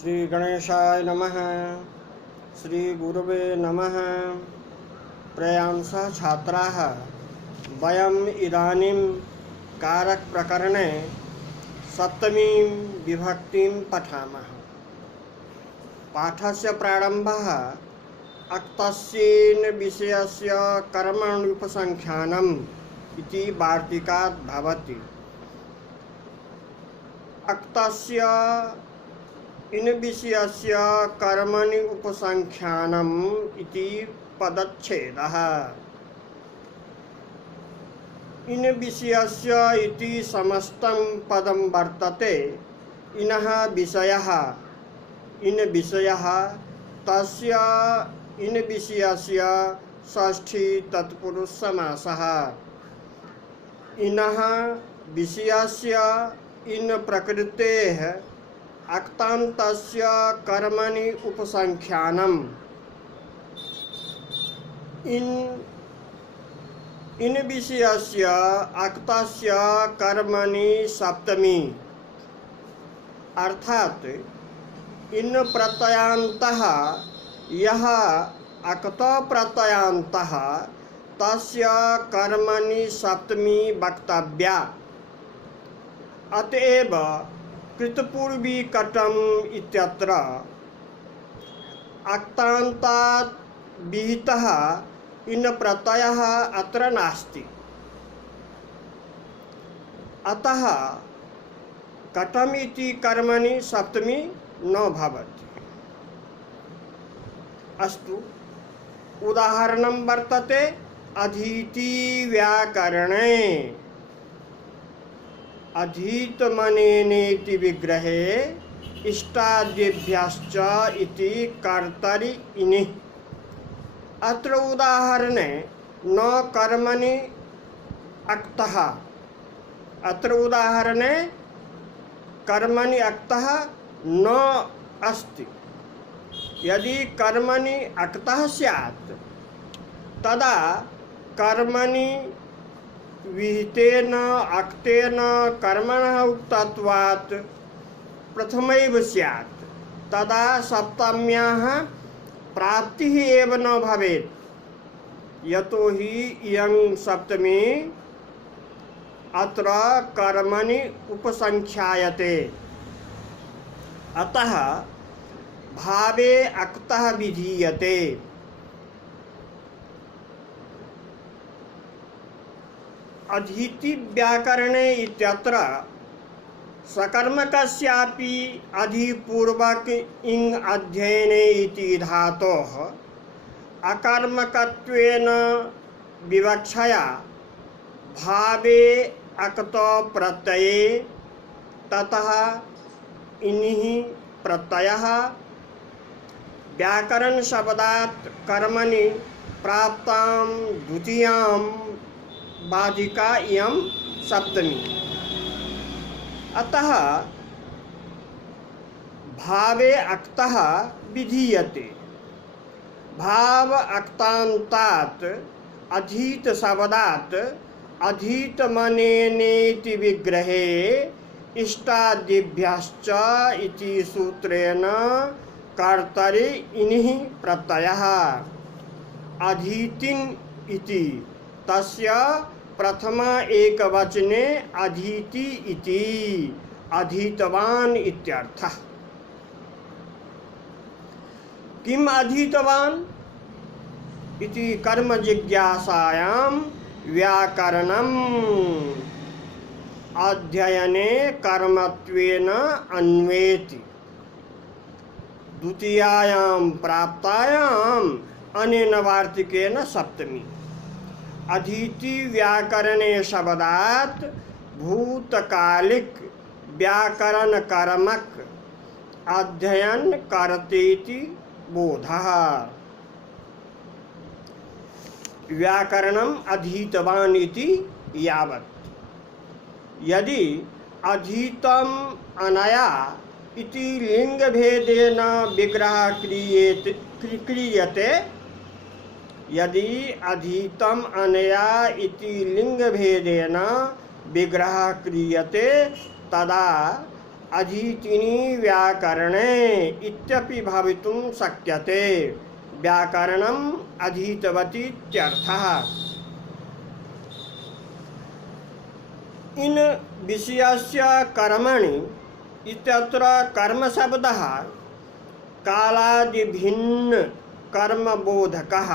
श्री गणेशाय नमः। श्री गुरुवे नमः। प्रयांसः छात्राः वयम् इदानीं कारक प्रकरणे सप्तमीं विभक्तिं पठामः। पाठस्य प्रारम्भः अक्तस्येन विषयस्य कर्मण्युपसंख्यानम् इति वार्तिकात् भवति। अक्तस्य इन विषयस्य कर्मणि उपसंख्यानम् इति पदच्छेदः। इन विषयस्य इति समस्तं पदं वर्तते। इनः विषयः, इन विषयः, तस्य इन विषयस्य षष्ठी तत्पुरुष समासः। इनः विषयस्य इन प्रकृतेः अक्तान्तस्य कर्मणि उपसंख्यानम्। इन विषयस्य अक्तस्य कर्मणि सप्तमी, अर्थात इन प्रत्ययान्तः यः अक्त प्रत्ययान्तः तस्य कर्मणि सप्तमी वक्तव्या। अतएव कृतपूर्वी कटम इत्यत्र अक्तान्तात् विहितः इन प्रत्ययः अत्र नास्ति। अतः कटम इति कर्मणि सप्तमी न भवति। अस्तु, उदाहरणं वर्तते अधीति व्याकरणे। अधीतमनेनेति विग्रहे इष्टाद्येभ्यश्च इति कर्तरि इनि। अत्र उदाहरणे न कर्मणि अक्तः, अत्र उदाहरणे कर्मणि अक्तः न अस्ति। यदि कर्मणि अक्तः स्यात् तदा कर्मणि विहितेन अक्तेन कर्मणः उक्तत्वात् प्रथमैव स्यात्। तदा सप्तम्याः प्राप्तिः एव न भवेत्। यतो हि इयं सप्तमी अत्र कर्मणि उपसंख्यायते। अतः भावे अक्तः विधीयते। अधीति व्याकरणे इत्यत्र सकर्मकस्यापि अधिपूर्वक इंग अध्ययने इति धातोः अकर्मकत्वेन विवक्षया भावे अक्त प्रत्यये ततः इनिः प्रत्ययः व्याकरण शब्दात् कर्मणि प्राप्तां द्वितीयां बाधिका इयं सप्तमी। अतः भावे अक्तः विधीयते। भाव अक्तान्तात् अधीत शब्दात् अधीतमनेनेति विग्रहे इष्टादिभ्यश्च इति सूत्रेण कर्तरि इनिः प्रत्ययः। अधीतिन् इति तस्य प्रथम एकवचने अधीति इति अधीतवान् इत्यर्थः। किम् अधीतवान् इति कर्म जिज्ञासायां व्याकरणम् अध्ययने कर्मत्वेन अन्वेति। द्वितीयायां प्राप्तायाम् अनेन वार्तिकेन सप्तमी। अधीति व्याकरणे शब्दात् भूतकालिक व्याकरण कर्मक अध्ययन करतेति बोधः। व्याकरणम् अधीतवान् इति यावत्। यदि अधीतम् अनया इति लिंगभेदेन विग्रह क्रियते, यदि अधीतम अनया इति लिंगभेदेन विग्रह क्रियते तदा अधीतिनि व्याकरणे इत्यपि भवितुं शक्यते। व्याकरणम् अधीतवती इत्यर्थः। इन विषयस्य कर्मणि इत्यत्र कर्मशब्दः कालादिभिन्न कर्मबोधकः।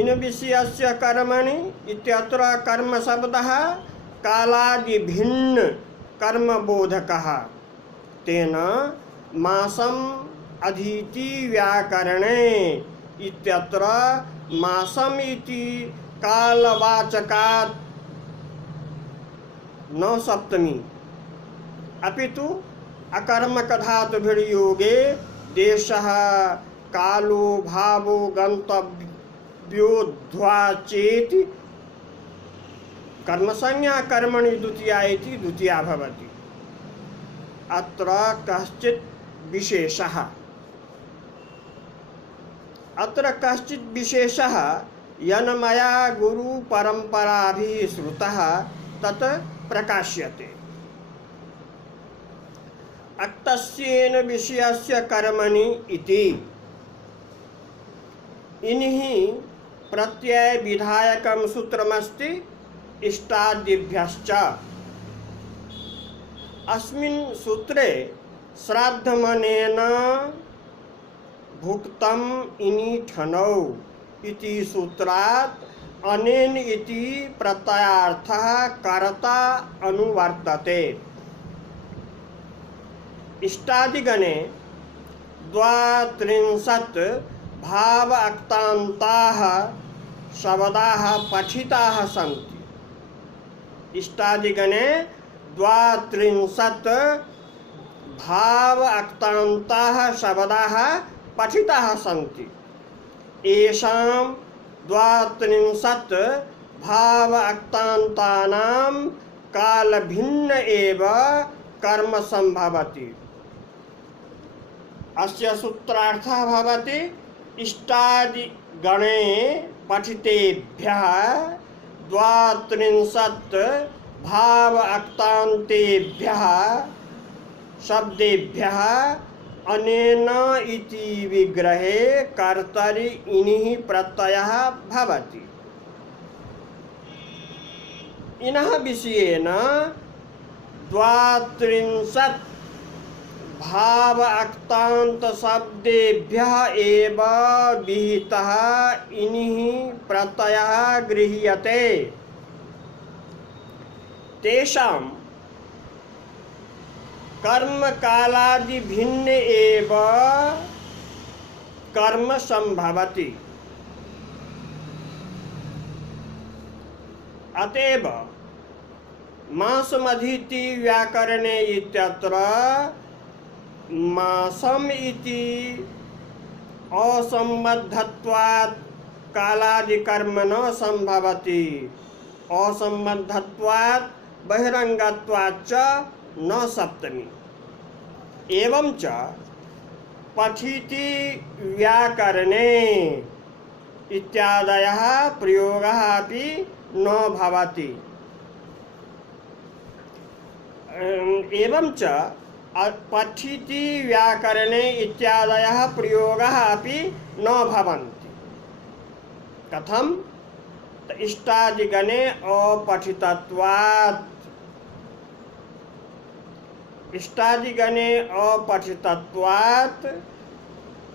इन विषयस्य कर्मणि इत्यत्र कर्मशब्दः कालादिभिन्न कर्मबोधकः। तेन मासम् अधीति व्याकरणे इत्यत्र मासम् इति कालवाचकात् न सप्तमी अपितु अकर्मकधातुभिर्योगे देशः कालो भावो गन्तव्योऽध्वा चेति कर्मसंज्ञा कर्मणि द्वितीया इति द्वितीया भवति। अत्र कश्चित् विशेषः यन्मया गुरु परंपराभिः श्रुतः तत् प्रकाश्यते। अक्तस्येन विषयस्य कर्मणि इति इन्हि प्रत्यय विधायकं सूत्रमस्ति इष्टादिभ्यश्च। अस्मिन् सूत्रे श्राद्धमनेन भुक्तम् इनि ठनौ इति सूत्रात् अनेन इति प्रत्ययार्थः कर्ता अनुवर्तते। इष्टादिगणे द्वात्रिंशत् भाव अक्तान्ताः शब्दाः पठिताः सन्ति। इष्टादिगणे द्वात्रिंशत् भाव अक्तान्ताः शब्दाः पठिताः सन्ति। येषां द्वात्रिंशत् भाव अक्तान्तानां कालभिन्न एव कर्म संभवति। अस्य सूत्रार्थः भवति इष्टादिगणे पठितेभ्यः द्वात्रिंशत् भाव अक्तान्तेभ्यः शब्देभ्यः अनेन इति विग्रहे कर्तरि इनिः प्रत्ययः भवति। इनः विषयेन द्वात्रिंशत् भाव अक्तान्त शब्देभ्यः एव विहितः इनिः प्रत्ययः गृह्यते। तेषां कर्म कालादि भिन्न एव कर्म संभवति। अतएव मासमधीति व्याकरणे इत्यत्र मासम इति असंबद्धत्वात् कालादि कर्म न संभवति। असंबद्धत्वात् बहिरंगत्वाच्च न सप्तमी। एवं च पठिति व्याकरणे इत्यादयः प्रयोगः अपि न भवति। एवं च पठिति व्याकरणे इत्यादयः प्रयोगः अपि न भवन्ति। कथं? इष्टादिगणे अपठितत्वात्। इष्टादिगणे अपठितत्वात्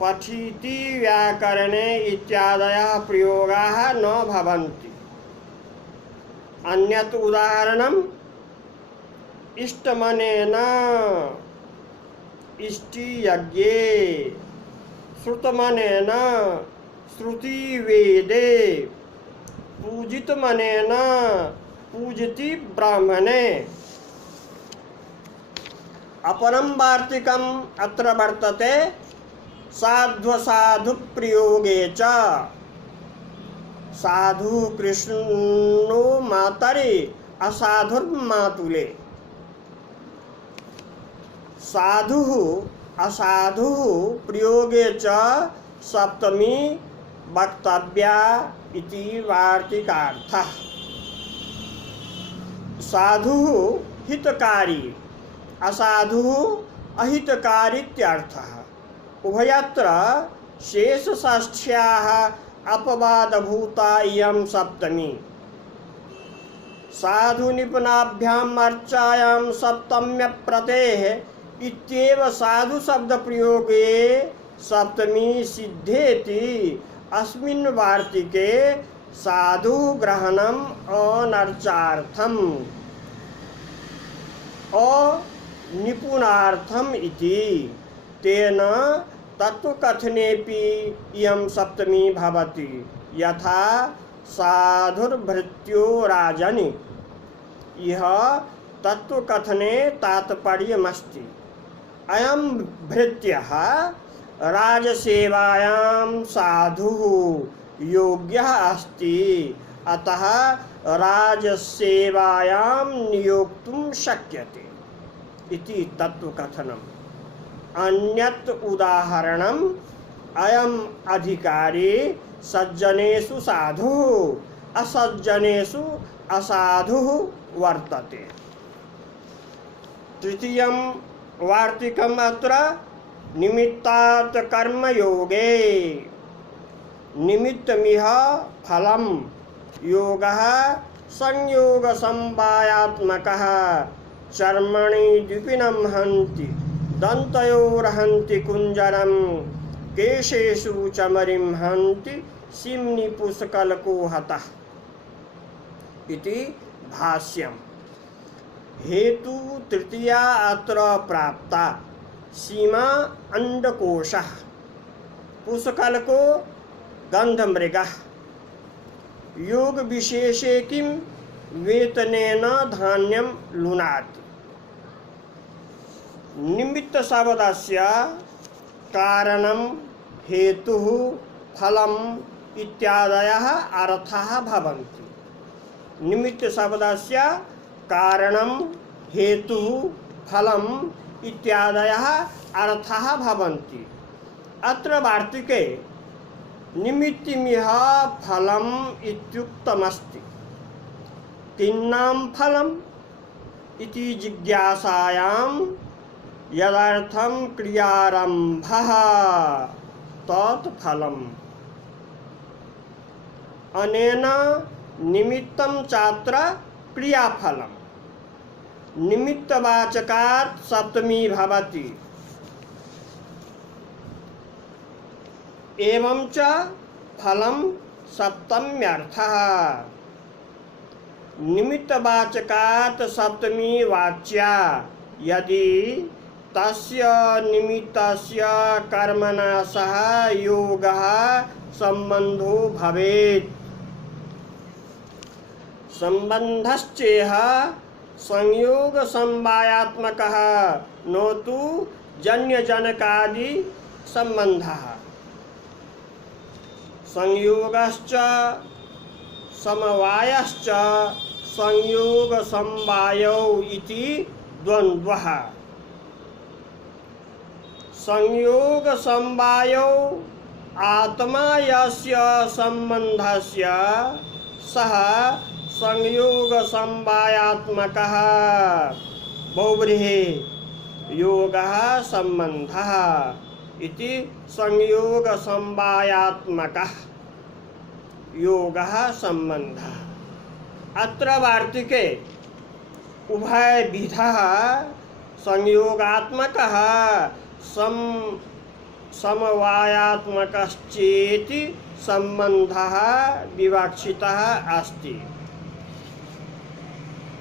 पठिति व्याकरणे इत्यादयः प्रयोगाः न भवन्ति। अन्यत् उदाहरणम् इष्टमनेन इष्टियज्ञे, श्रुतमनेन श्रुतिवेदे, पूजितमनेन पूजिति ब्राह्मणे। अपरं वार्तिकम् अत्र वर्तते साध्वसाधु प्रयोगे च। साधु कृष्णो मातरे असाधुर्मातुले। साधु असाधु प्रयोगे च सप्तमी वक्तव्या इति वार्तिकार्थः। साधु हितकारी असाधुः अहितकारीत्यर्थः। उभयत्र शेषषष्ठ्याः अपवादभूता इयं सप्तमी। साधुनिपुणाभ्याम् अर्चायां सप्तम्यप्रत्ययः इत्येव साधु शब्द प्रयोगे सप्तमी सिद्धेति। अस्मिन् वार्तिके साधु ग्रहणम् अनर्चार्थम् अनिपुणार्थम् इति। तेन तत्त्वकथनेऽपि इयं सप्तमी भवति। यथा साधुर्भृत्यो राजन्, इह तत्त्वकथने तात्पर्यमस्ति। अयं भृत्यः राजसेवायां साधुः योग्यः अस्ति, अतः राजसेवायां नियोक्तुं शक्यते इति तत्त्वकथनम्। अन्यत् उदाहरणम् अयम् अधिकारी सज्जनेषु साधुः असज्जनेषु असाधुः वर्तते। तृतीयं वार्तिकम् अत्र निमित्तात् कर्मयोगे। निमित्तमिह फलं। योगः संयोगसमवायात्मकः। चर्मणि द्विपिनं हन्ति, दन्तयोर्हन्ति कुञ्जरं, केशेषु चमरिं हन्ति, सीम्नि पुष्कलको हतः इति भाष्यम्। हेतु तृतीया अत्र प्राप्ता। सीमा अंडकोशः, पुष्कलको गन्धमृगः। योग विशेषे किं वेतनेन धान्यं लुनाति। निमित्त शब्दस्य कारणं हेतुः फलम् इत्यादयः अर्थाः भवन्ति। निमित्त शब्दस्य कारणं हेतुः फलम् इत्यादयः अर्थाः भवन्ति। अत्र वार्तिके निमित्तमिह फलम् इत्युक्तमस्ति। किन्नां फलम् इति जिज्ञासायां यदर्थं क्रियारम्भः तत् फलम्। अनेन निमित्तं चात्र क्रियाफलम्। निमित्तवाचकात् सप्तमी भवति। एवं च फलं सप्तम्यर्थः। निमित्तवाचकात् सप्तमी वाच्या। यदि तस्य निमित्तस्य कर्मणा सह योगः सम्बन्धो भवेत्। सम्बन्धश्चेह संयोगसमवायात्मकः न तु जन्यजनकादि सम्बन्धः। संयोगश्च समवायश्च संयोगसमवायौ इति द्वन्द्वः। संयोगसमवायौ आत्मा यस्य सम्बन्धस्य सः संयोगसमवायात्मकः बहुव्रीहि योगः सम्बन्धः इति संयोगसमवायात्मकः योगः सम्बन्धः। अत्र वार्तिके उभयविधः संयोगात्मकः समवायात्मकश्चेति सम्बन्धः विवक्षितः अस्ति।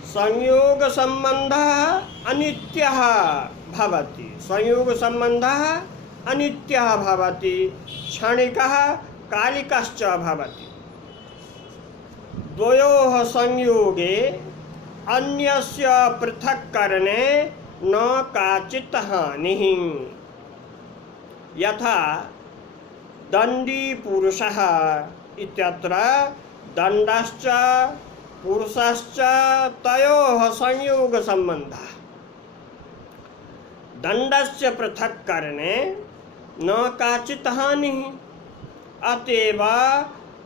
संयोग सम्बन्धः अनित्यः भवति। संयोग सम्बन्धः अनित्यः भवति, क्षणिकः कालिकश्च भवति। द्वयोः संयोगे अन्यस्य पृथक्करणे न काचित् हानिः। यथा दण्डी पुरुषः इत्यत्र दण्डश्च पुरुषश्च तयोः संयोग सम्बन्धः। दण्डस्य पृथक्करणे न काचित् हानिः। अतएव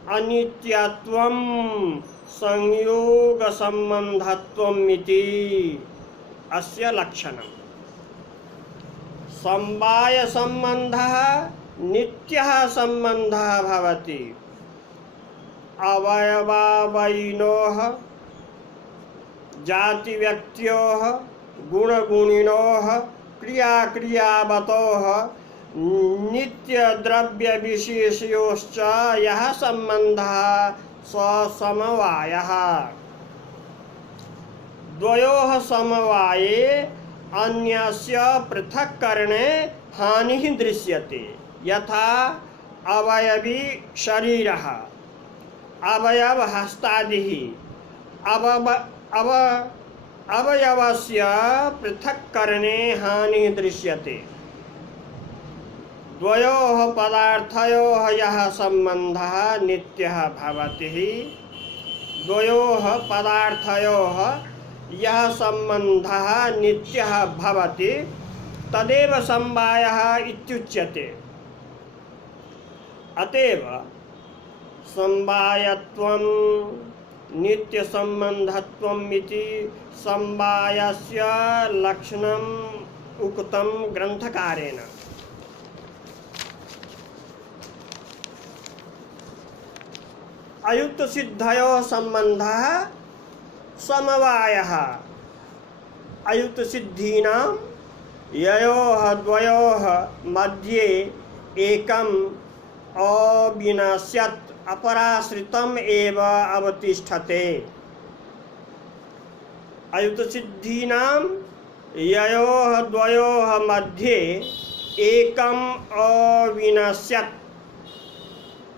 अनित्यत्वं संयोग सम्बन्धत्वम् इति अस्य लक्षणम्। समवाय संबंधः नित्यः संबंधः भवति। अवयवावयिनोः जातिव्यक्त्योः गुणगुणिनोः क्रियाक्रियावतोः नित्यद्रव्यविशेषयोश्च यः सम्बन्धः स समवायः। द्वयोः समवाये अन्यस्य पृथक्करणे हानिः दृश्यते। यथा अवयवी शरीरः अवयवहस्तादिः अवयवस्य पृथक्करणे हानिः दृश्यते। द्वयोः पदार्थयोः यः सम्बन्धः नित्यः भवति, द्वयोः पदार्थयोः यः सम्बन्धः नित्यः भवति तदेव समवायः इत्युच्यते। अतएव समवायत्वं नित्यसम्बन्धत्वम् इति समवायस्य लक्षणम् उक्तं ग्रन्थकारेण। अयुक्तसिद्धयोः सम्बन्धः समवायः। अयुक्तसिद्धीनां ययोः द्वयोः मध्ये एकम् अविनश्यत् अपराश्रितम् एव अवतिष्ठते। अयुक्तसिद्धीनां ययोः द्वयोः मध्ये एकम् अविनश्यत्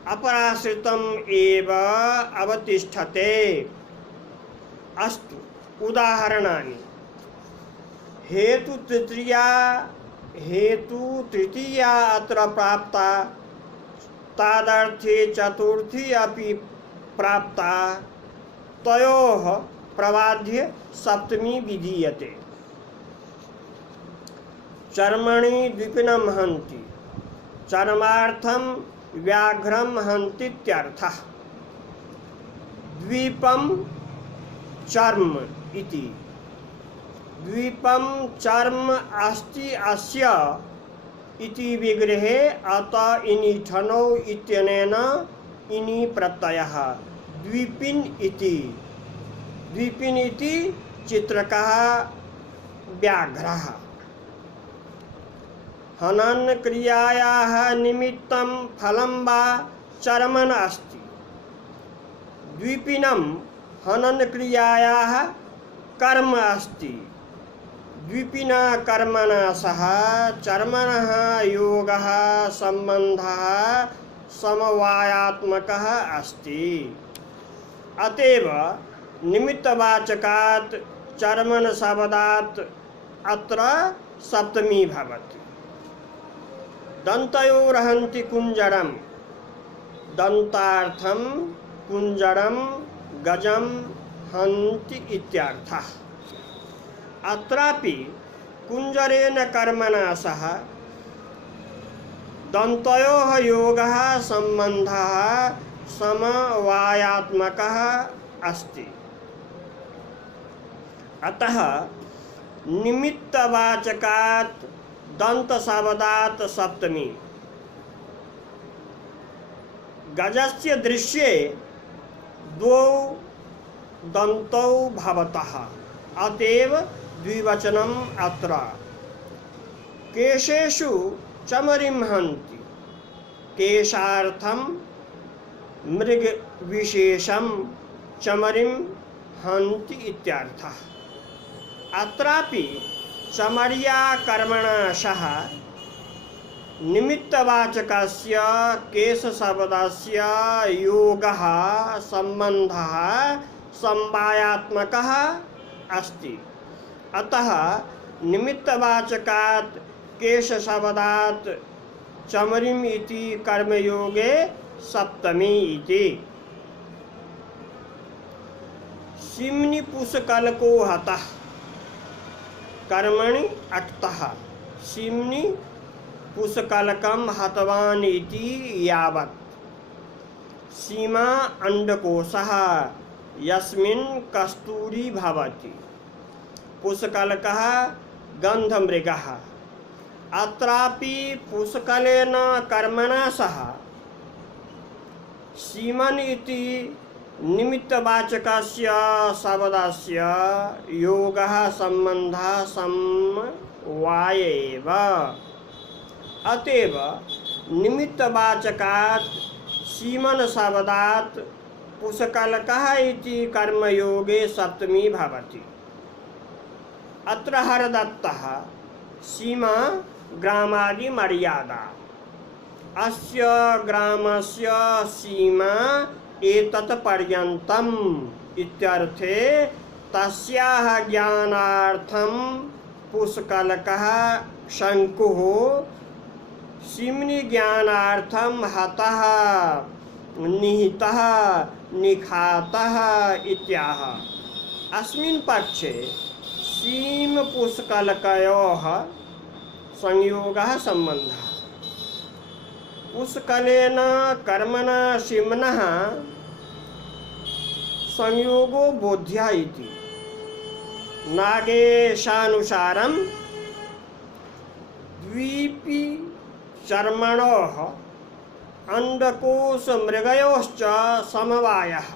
अपराश्रितम् एव अवतिष्ठते। अस्तु उदाहरणानि। हेतु तृतीया अत्र प्राप्ता, तादर्थे चतुर्थी अपि प्राप्ता, तयोः प्रबाध्य सप्तमी विधीयते। चर्मणि द्विपिनं हन्ति, चर्मार्थं व्याघ्रं हन्तीत्यर्थः। द्वीपं चर्म इति। द्वीपं चर्म अस्ति अस्य इति विग्रहे अत इनि ठनौ इत्यनेन इनि प्रत्ययः द्वीपिन् इति। द्वीपिन् इति चित्रकः व्याघ्रः। हनन क्रियायाः निमित्तं फलं वा चर्मन अस्ति। द्वीपिनं हनन क्रियायाः कर्म अस्ति। द्वीपिना कर्मणा सह चर्मणः योगः सम्बन्धः समवायात्मकः अस्ति। अतएव निमित्तवाचकात् चर्मन शब्दात् अत्र सप्तमी भवति। दन्तयोर्हन्ति कुञ्जरं, दन्तार्थं कुञ्जरं गजं हन्ति इत्यर्थः। अत्रापि कुञ्जरेण कर्मणा सह दन्तयोः योगः सम्बन्धः समवायात्मकः अस्ति। अतः निमित्तवाचकात् दन्तशब्दात् सप्तमी। गजस्य दृश्ये द्वौ दन्तौ भवतः, अतएव द्विवचनम् अत्र। केशेषु चमरिं हन्ति, केशार्थं मृगविशेषं चमरिं हन्ति इत्यर्थः। अत्रापि चमर्या कर्मणा सह निमित्तवाचकस्य केशशब्दस्य योगः सम्बन्धः समवायात्मकः अस्ति। अतः निमित्तवाचकात् केशशब्दात् चमरिम् इति कर्मयोगे सप्तमी इति। सिम्नि पुष्कलको हतः कर्मणि अक्तः। सिम्नि पुष्कलकं हतवान् इति यावत्। सीमा अंडकोशः यस्मिन् कस्तूरी भवति। पुष्कलकः गन्धमृगः। अत्रापि पुष्कलेन कर्मणा सह सीमन इति निमित्तवाचकस्य शब्दस्य योगः सम्बन्धः समवायैव। अतएव निमित्तवाचकात् सीमन शब्दात् पुष्कलकः इति कर्मयोगे सप्तमी भवति। अत्र हरदत्तः सीमा ग्रामादि मर्यादा। अस्य ग्रामस्य सीमा एतत् पर्यन्तम् इत्यर्थे तस्याः ज्ञानार्थं पुष्कलकः शङ्कुः सीम्नि ज्ञानार्थं हतः निहितः निखातः इत्याह। अस्मिन् पक्षे सीम पुष्कलकयोः संयोगः सम्बन्धः। पुष्कलेन कर्मणा सीम्नः संयोगो बोध्यः इति। नागेशानुसारं द्वीपि चर्मणोः अंडकोशमृगयोश्च समवायः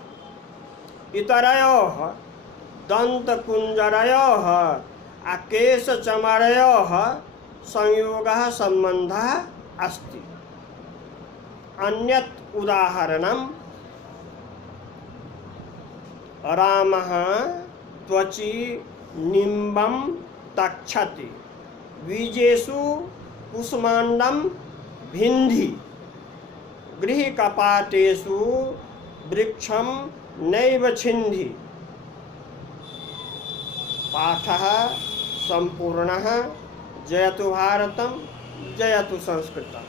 इतरयोः दन्तकुञ्जरयोः अकेशचमरयोः संयोगः सम्बन्धः अस्ति। अन्यत् उदाहरणं रामः त्वचि निम्बं तक्षति बीजेषु कुष्माण्डं भिन्धि गृहकपाटेषु वृक्षं नैव छिन्धि। पाठः सम्पूर्णः। जयतु भारतं, जयतु संस्कृतम्।